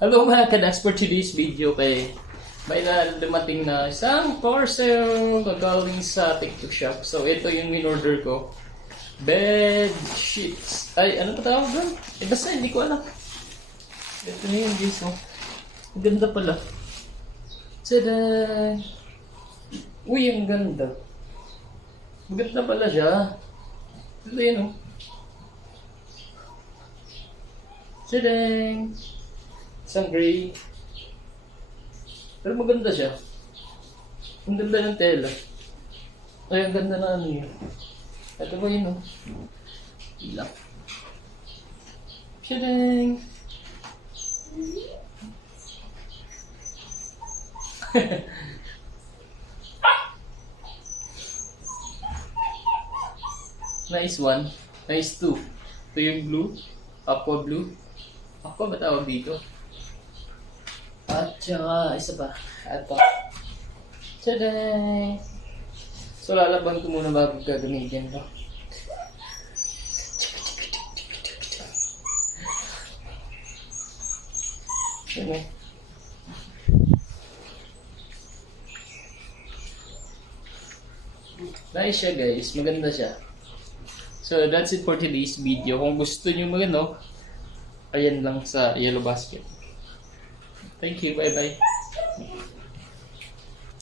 Hello mga kadags, for today's video kay may dumating na isang parcel galing sa TikTok shop. So ito yung in-order ko. Bed sheets. Ay, ano pa tawag doon? Basta hindi ko alam. Ito na yun guys. Oh. Ang ganda pala. Tada! Uy, ang ganda. Maganda pala siya. Ito yun oh. Tada! Isang gray. Pero maganda siya. Ang ganda ng tela. Ay, ang ganda na ano yun. Ito ba yun, oh? Ilang. Shadang! Nice one. Nice two. Ito yung blue. Aqua blue. Aqua ba tawag dito? At saka, isa pa. Ito. Tadaan! So, lalaban ko muna bago gagamitin ito. Ano? Nice siya guys. Maganda siya. So, that's it for today's video. Kung gusto nyo magano, ayan lang sa Yellow Basket. Thank you. Bye-bye.